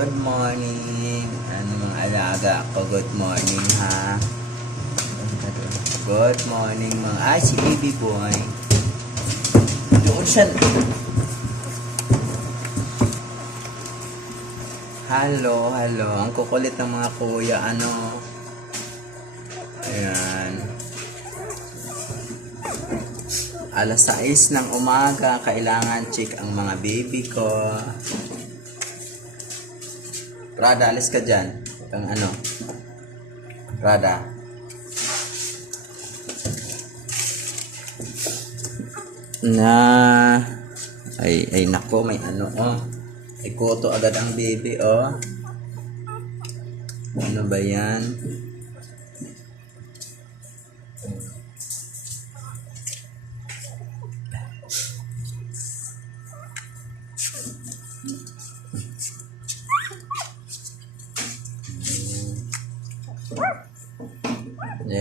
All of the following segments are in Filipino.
Good morning. Ano mga alaga ko? Good morning ha. Good morning mga. Ay, si baby boy. Doon siya. Hello. Ang kukulit ng mga kuya. Ano? Ayan. Alas 6 ng umaga. Kailangan check ang mga baby ko. Rada, alis ka dyan. Ang ano? Rada. Ay nako, may ano, oh. Ay kuto agad ang baby, oh. Ano ba yan?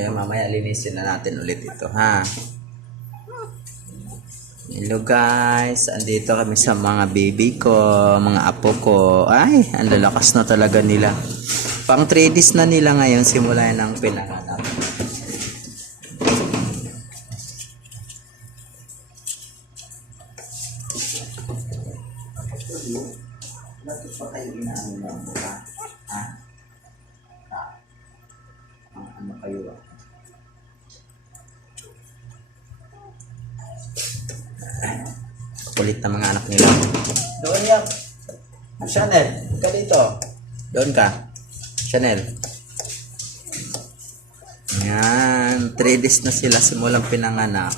Mamaya linisin na natin ulit ito, ha? Hello guys, andito kami sa mga baby ko, mga apo ko. Ay, ang lalakas na talaga nila. Pang 3 days na nila ngayon, simula ng pinanganak. Bakit pa kayo inaano ng mukha? Ha? Ano kayo ba? Kulit na mga anak nila. Doon yan. Chanel, ka dito. Doon ka. Chanel. Yan. 3 days na sila simulang pinanganak.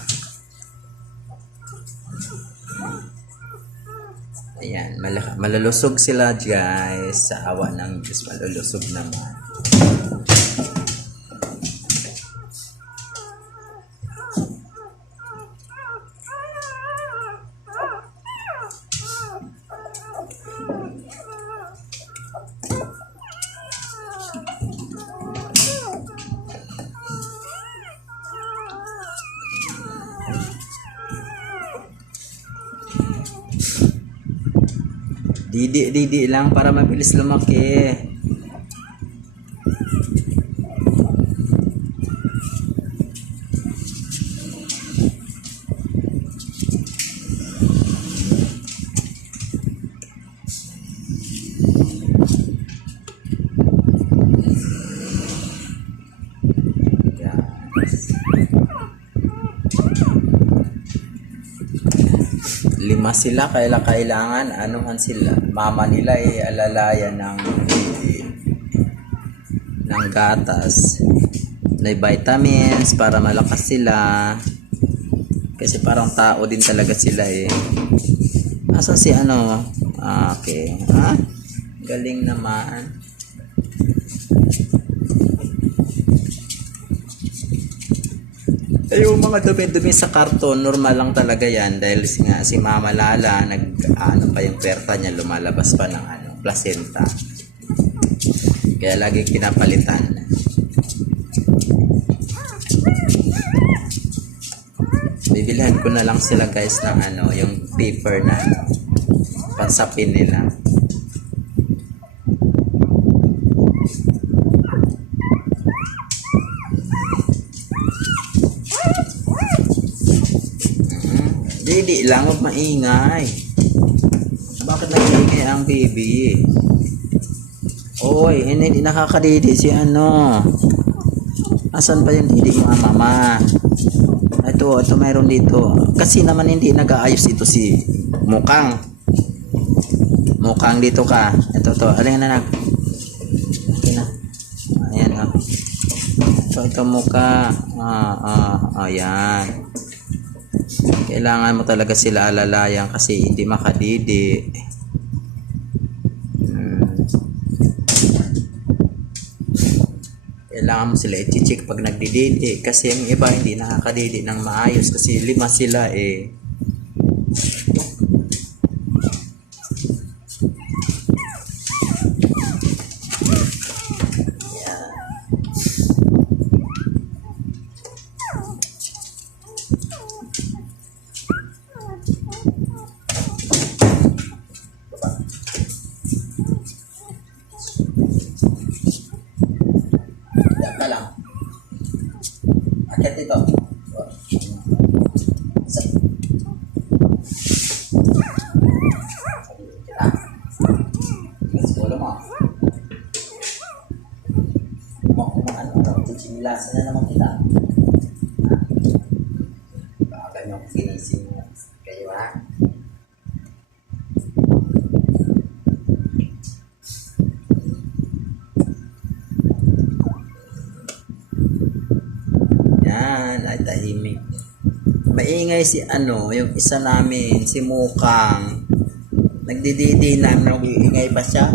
Ayan. Malalusog sila guys. Sa awa ng Diyos, malalusog naman. Didi lang para mabilis lumaki. Lima sila, kailangan anuhan sila. Mama nila ay alalayan ng baby, ng gatas, na vitamins para malakas sila. Kasi parang tao din talaga sila eh. Asan si ano? Okay. Ha? Galing naman. Yung mga dumi-dumi sa karton, normal lang talaga yan dahil nga si Mama Lala ano pa yung puwerta niya, lumalabas pa ng placenta. Kaya lagi kinapalitan. Bibilhan ko na lang sila guys ng yung paper na pansapin nila. Didi lang, huwag maingay. Bakit nag-iingay ang baby? Oy, hindi nakakadidi si ano. Asan pa yung didi mga mama? Ito mayroon dito. Kasi naman hindi nag-aayos ito si Mukang. Mukang dito ka. Ito, alin na nag. Okay na. Ayan, oh. Ito muka. Ayan. Kailangan mo talaga sila alalayan kasi hindi makadidi. Kailangan mo sila i-check pag nagdididi kasi yung iba hindi nakakadidi ng maayos kasi 5 sila eh. Akit ito. Isa. Kita. Let's go mo. Kung ano, chichilasan na naman kita. Baka ganyan ginising mo. Kayo ha? Yan, ay tahimik. Maingay si ano, yung isa namin, si Mukang. Nagdididi namin, nag-iingay pa siya.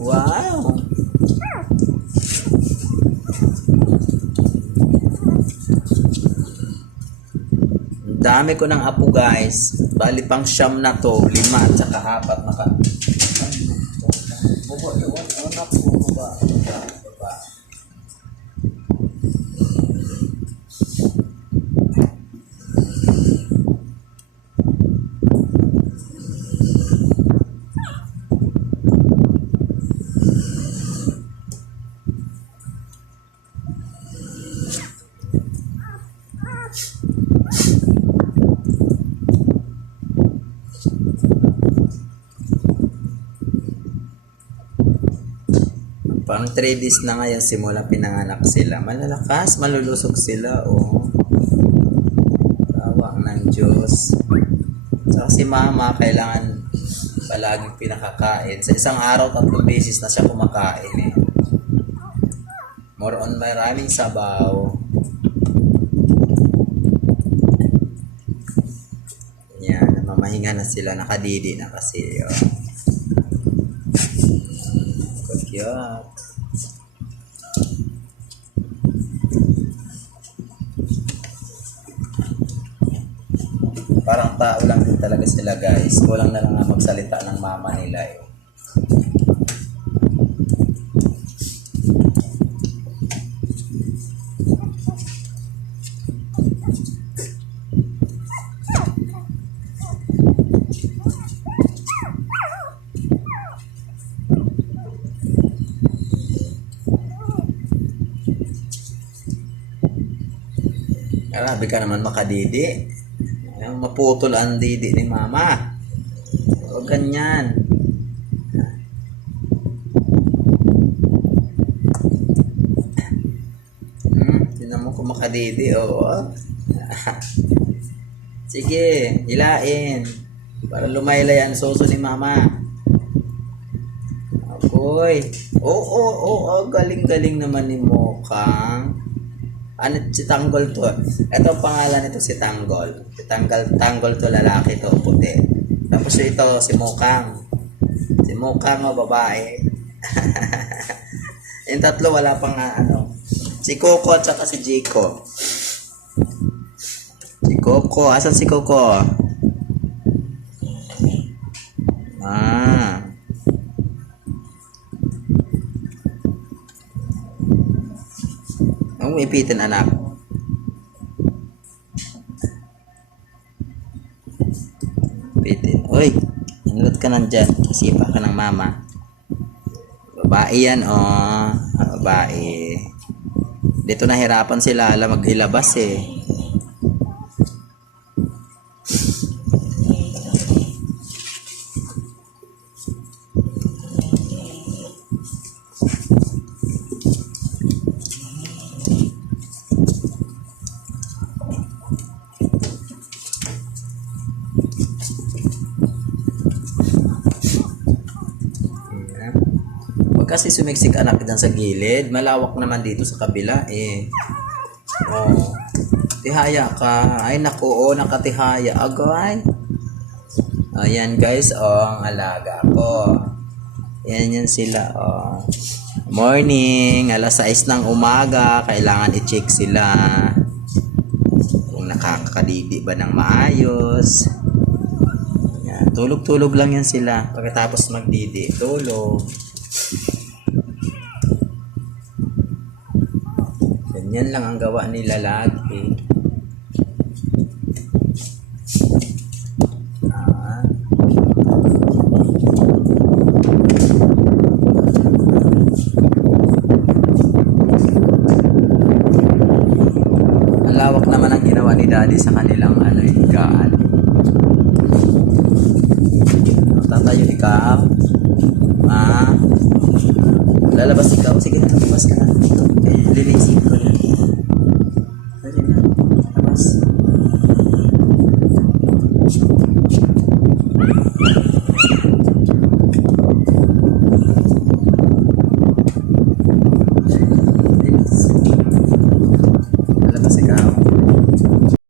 Wow! Ang dami ko ng apo guys. Bali pang siyam na to, 5 at saka 4 na ka. Pang 3 days na ngayon simula pinanganak sila. Malalakas, malulusog sila. Oh. Tawa ng Diyos. So, si mama kailangan palaging pinakakain. Sa isang araw, 3 beses na siya kumakain. More on maraming sabaw. Yan, mamahinga na sila. Nakadidi na kasi. Oh. Cute. Parang tao lang din talaga sila guys. Kulang na lang nga magsalita ng mama nila eh. Grabe ka naman makadidi. Maputol ang didi ni mama. Huwag ganyan. Tinan mo kung makadidi. Oo. Sige, hilain. Para lumaylay ang soso ni mama. Akoy. Oo. Galing-galing naman ni Mokang. Ano si Tanggol to? Ito ang pangalan nito si Tanggol. Si Tanggol to lalaki to, puti. Tapos ito si Mukang. Si Mukang o babae. Yung tatlo wala pang ano. Si Coco at saka si Jico. Si Coco, asan si Coco? Ang ipitin anak. Ipitin. Uy, nalot ka nandyan. Sipa ka ng mama. Babae yan, oh. Babae. Dito nahirapan sila maghilabas eh. Kasi sumiksik anak dyan sa gilid. Malawak naman dito sa kabila eh. Oh. Tihaya ka. Ay naku, oh, nakatihaya. Agay. Ayan guys, oh, ang alaga ko. Yan sila, oh. Morning, alas 6 ng umaga. Kailangan i-check sila. Kung nakakadidi ba ng maayos. Yan. Tulog-tulog lang yan sila. Pagkatapos magdidi, tulog. Ganyan lang ang gawa nila lagi. daddy sa kanilang ano, higaan. Tatayo ikaw. Lalabas ikaw. Sige, lalabas ka na. Okay, linisin.